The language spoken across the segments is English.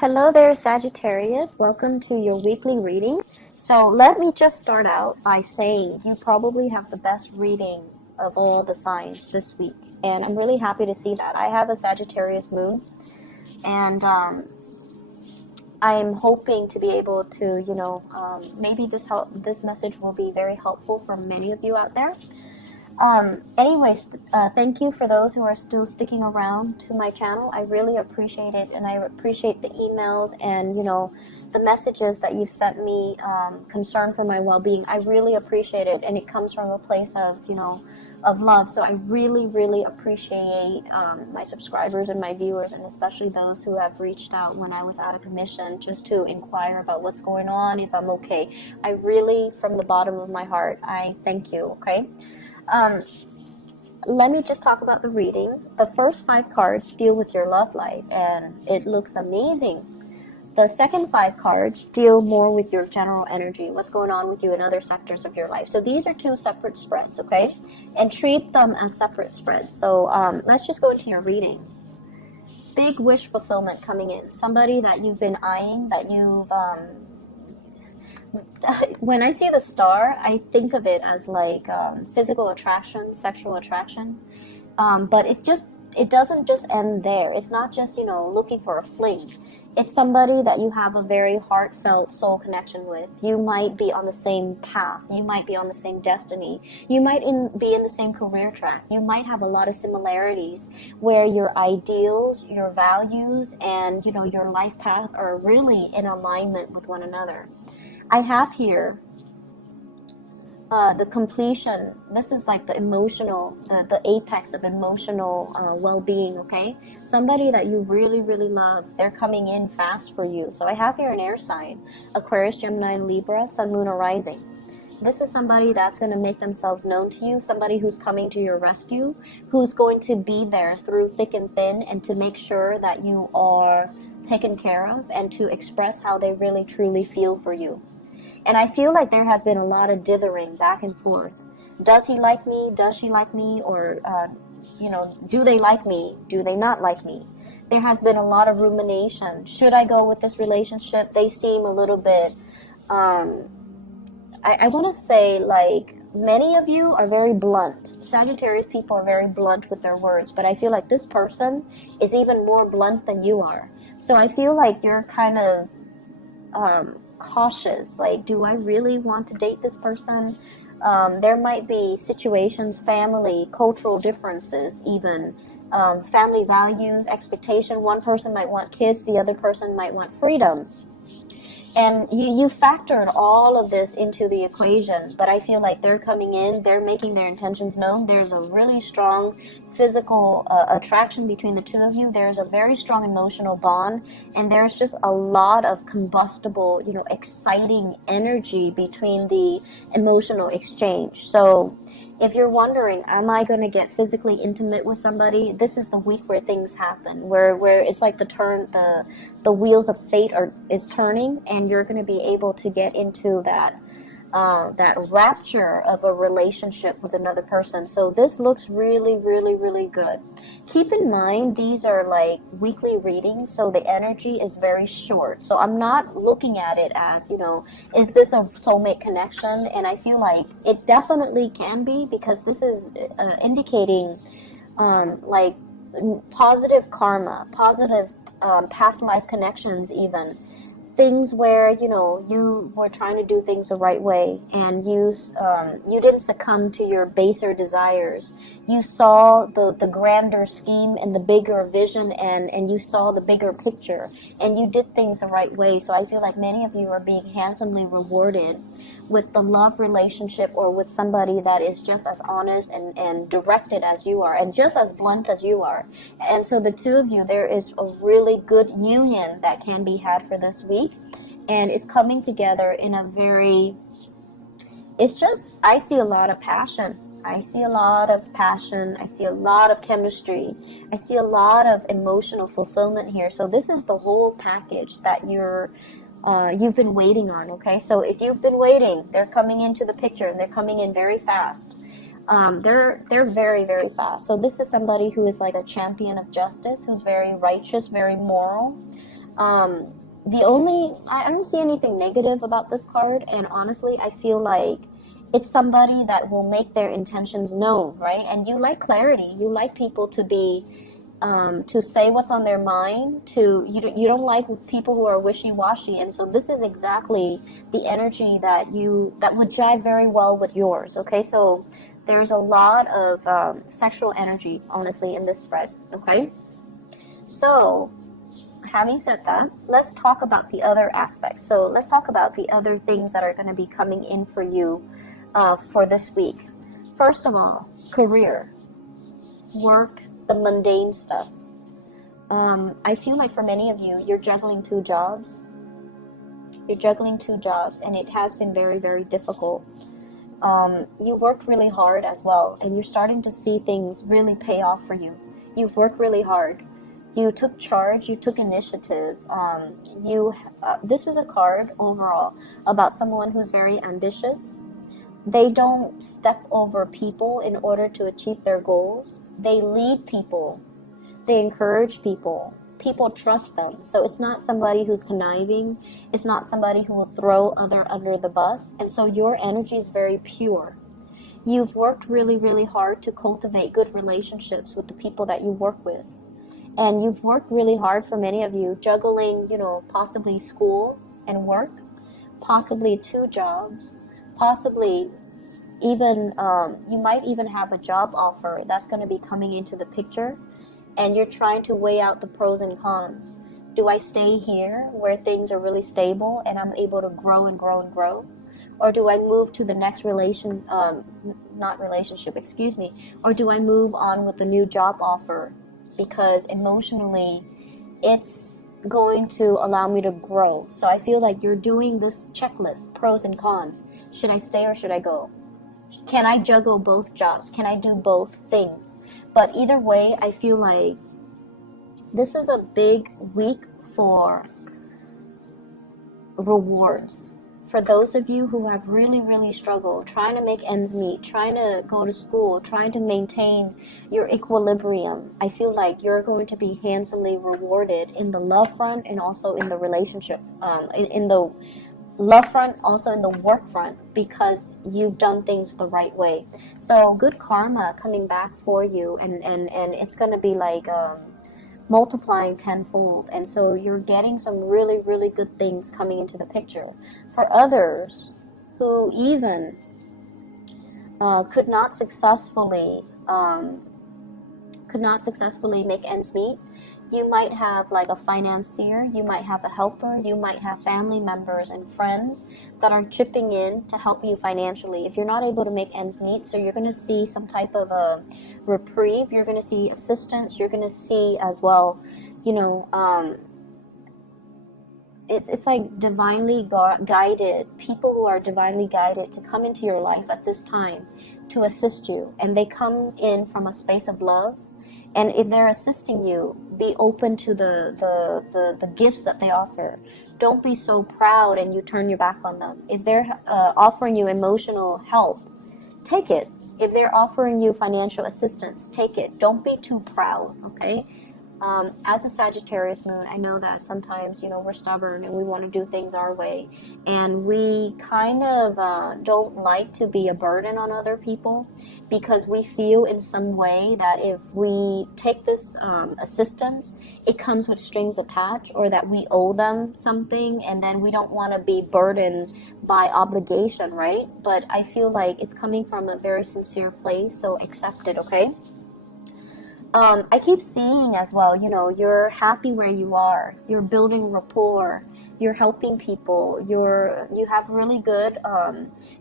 Hello there, Sagittarius. Welcome to your weekly reading. So let me just start out by saying you probably have the best reading of all the signs this week. And I'm really happy to see that. I have a Sagittarius moon. And I'm hoping to be able to, maybe this message will be very helpful for many of you out there. Thank you for those who are still sticking around to my channel. I really appreciate it, and I appreciate the emails and, the messages that you've sent me, concern for my well-being. I really appreciate it, and it comes from a place of, of love. So I really, really appreciate my subscribers and my viewers, and especially those who have reached out when I was out of commission just to inquire about what's going on, if I'm okay. I really, from the bottom of my heart, I thank you, okay? Let me just talk about the reading. The first 5 cards deal with your love life, and it looks amazing. The second 5 cards deal more with your general energy, what's going on with you in other sectors of your life. So these are 2 separate spreads, okay? And treat them as separate spreads. So let's just go into your reading. Big wish fulfillment coming in. Somebody that you've been eyeing, that you've... when I see the star, I think of it as like physical attraction, sexual attraction, but it doesn't just end there. It's not just looking for a fling. It's somebody that you have a very heartfelt soul connection with. You might be on the same path. You might be on the same destiny. You might be in the same career track. You might have a lot of similarities where your ideals, your values, and your life path are really in alignment with one another. I have here the completion. This is like the emotional, the apex of emotional well-being, okay? Somebody that you really, really love, they're coming in fast for you. So I have here an air sign, Aquarius, Gemini, and Libra, Sun, Moon, or Rising. This is somebody that's going to make themselves known to you, somebody who's coming to your rescue, who's going to be there through thick and thin and to make sure that you are taken care of and to express how they really, truly feel for you. And I feel like there has been a lot of dithering back and forth. Does he like me? Does she like me? Or, do they like me? Do they not like me? There has been a lot of rumination. Should I go with this relationship? They seem a little bit, I want to say, like, many of you are very blunt. Sagittarius people are very blunt with their words, but I feel like this person is even more blunt than you are. So I feel like you're kind of cautious, like, do I really want to date this person? There might be situations, family, cultural differences, even family values, expectation. One person might want kids, the other person might want freedom. And you factored all of this into the equation, but I feel like they're coming in, they're making their intentions known. There's a really strong physical attraction between the two of you. There's a very strong emotional bond, and there's just a lot of combustible, exciting energy between the emotional exchange. So if you're wondering, am I going to get physically intimate with somebody? This is the week where things happen, where it's like the wheels of fate is turning, and you're going to be able to get into that rapture of a relationship with another person. So this looks really, really, really good. Keep in mind, these are like weekly readings, so the energy is very short. So I'm not looking at it as, is this a soulmate connection? And I feel like it definitely can be, because this is indicating like positive karma, positive past life connections, even things where you were trying to do things the right way, and you didn't succumb to your baser desires. You saw the grander scheme and the bigger vision, and you saw the bigger picture, and you did things the right way. So I feel like many of you are being handsomely rewarded with the love relationship, or with somebody that is just as honest and directed as you are, and just as blunt as you are. And so the two of you, there is a really good union that can be had for this week, and it's coming together in a very, I see a lot of passion. I see a lot of passion. I see a lot of chemistry. I see a lot of emotional fulfillment here. So this is the whole package that you've been waiting on, okay? So if you've been waiting, they're coming into the picture, and they're coming in very fast. They're very, very fast. So this is somebody who is like a champion of justice, who's very righteous, very moral. I don't see anything negative about this card, and honestly, I feel like it's somebody that will make their intentions known, right? And you like clarity. You like people to be, to say what's on their mind. You don't like people who are wishy-washy, and so this is exactly the energy that would jive very well with yours. Okay, so there's a lot of sexual energy, honestly, in this spread. Okay, so having said that, let's talk about the other aspects. So let's talk about the other things that are going to be coming in for you for this week. First of all, career, work, the mundane stuff. I feel like for many of you, you're juggling two jobs. You're juggling two jobs, and it has been very, very difficult. You worked really hard as well, and you're starting to see things really pay off for you. You've worked really hard. You took charge, you took initiative. This is a card overall about someone who's very ambitious. They don't step over people in order to achieve their goals. They lead people. They encourage people. People trust them. So it's not somebody who's conniving. It's not somebody who will throw other under the bus. And so your energy is very pure. You've worked really, really hard to cultivate good relationships with the people that you work with. And you've worked really hard, for many of you, juggling, possibly school and work, possibly two jobs, possibly even, you might even have a job offer that's going to be coming into the picture, and you're trying to weigh out the pros and cons. Do I stay here where things are really stable and I'm able to grow and grow and grow? Or do I move to the next or do I move on with the new job offer? Because emotionally, it's going to allow me to grow. So I feel like you're doing this checklist, pros and cons. Should I stay or should I go? Can I juggle both jobs? Can I do both things? But either way, I feel like this is a big week for rewards. For those of you who have really, really struggled, trying to make ends meet, trying to go to school, trying to maintain your equilibrium, I feel like you're going to be handsomely rewarded in the love front and also in the relationship, in the love front, also in the work front, because you've done things the right way. So good karma coming back for you, and it's going to be like multiplying tenfold, and so you're getting some really, really good things coming into the picture. For others who even could not successfully make ends meet, you might have like a financier, you might have a helper, you might have family members and friends that are chipping in to help you financially. If you're not able to make ends meet, so you're going to see some type of a reprieve, you're going to see assistance, you're going to see as well, it's like divinely guided, people who are divinely guided to come into your life at this time to assist you, and they come in from a space of love. And if they're assisting you, be open to the gifts that they offer. Don't be so proud and you turn your back on them. If they're offering you emotional help, take it. If they're offering you financial assistance, take it. Don't be too proud, okay? As a Sagittarius moon, I know that sometimes, we're stubborn and we want to do things our way. And we kind of don't like to be a burden on other people, because we feel in some way that if we take this assistance, it comes with strings attached, or that we owe them something, and then we don't want to be burdened by obligation, right? But I feel like it's coming from a very sincere place, so accept it, okay? I keep seeing as well, you're happy where you are, you're building rapport, you're helping people, you have really good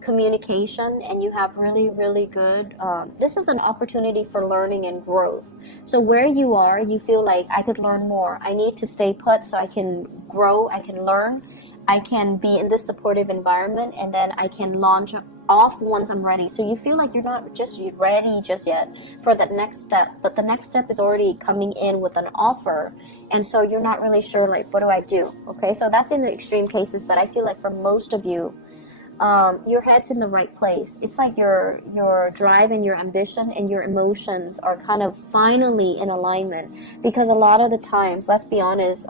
communication, and you have really, really good, this is an opportunity for learning and growth. So where you are, you feel like I could learn more. I need to stay put so I can grow, I can learn, I can be in this supportive environment, and then I can launch off once I'm ready. So you feel like you're not just ready just yet for that next step, but the next step is already coming in with an offer, and so you're not really sure, like, what do I do? Okay, so that's in the extreme cases, but I feel like for most of you, your head's in the right place. It's like your drive and your ambition and your emotions are kind of finally in alignment. Because a lot of the times, let's be honest,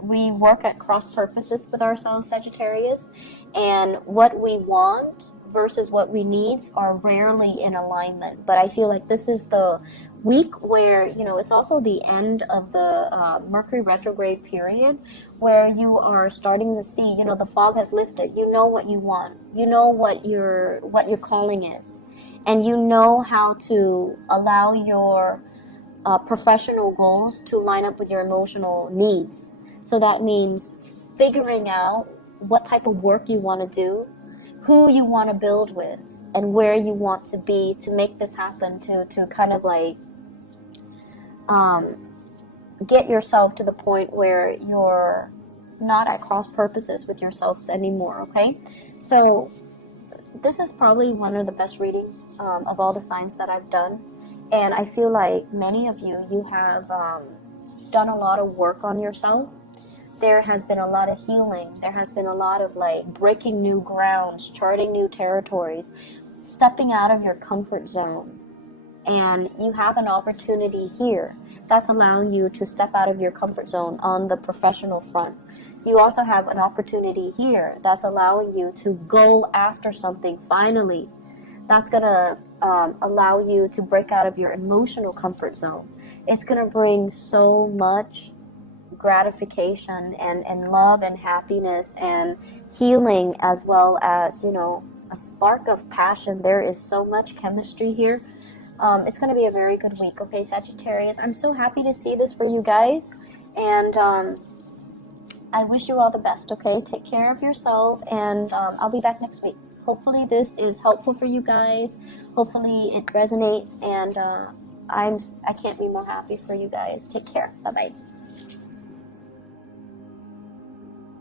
we work at cross purposes with ourselves, Sagittarius, and what we want versus what we need are rarely in alignment. But I feel like this is the week where, you know, it's also the end of the Mercury retrograde period, where you are starting to see, you know, the fog has lifted. You know what you want. You know what your calling is, and you know how to allow your professional goals to line up with your emotional needs. So that means figuring out what type of work you want to do, who you want to build with, and where you want to be to make this happen, to kind of like get yourself to the point where you're not at cross purposes with yourselves anymore, okay? So this is probably one of the best readings of all the signs that I've done. And I feel like many of you have done a lot of work on yourself. There has been a lot of healing. There has been a lot of like breaking new grounds, charting new territories, stepping out of your comfort zone. And you have an opportunity here that's allowing you to step out of your comfort zone on the professional front. You also have an opportunity here that's allowing you to go after something finally. That's going to allow you to break out of your emotional comfort zone. It's going to bring so much gratification and love and happiness and healing, as well as, you know, a spark of passion. There is so much chemistry here. It's going to be a very good week, okay, Sagittarius? I'm so happy to see this for you guys, and I wish you all the best, okay? Take care of yourself, and I'll be back next week. Hopefully this is helpful for you guys. Hopefully it resonates, and I can't be more happy for you guys. Take care. Bye-bye.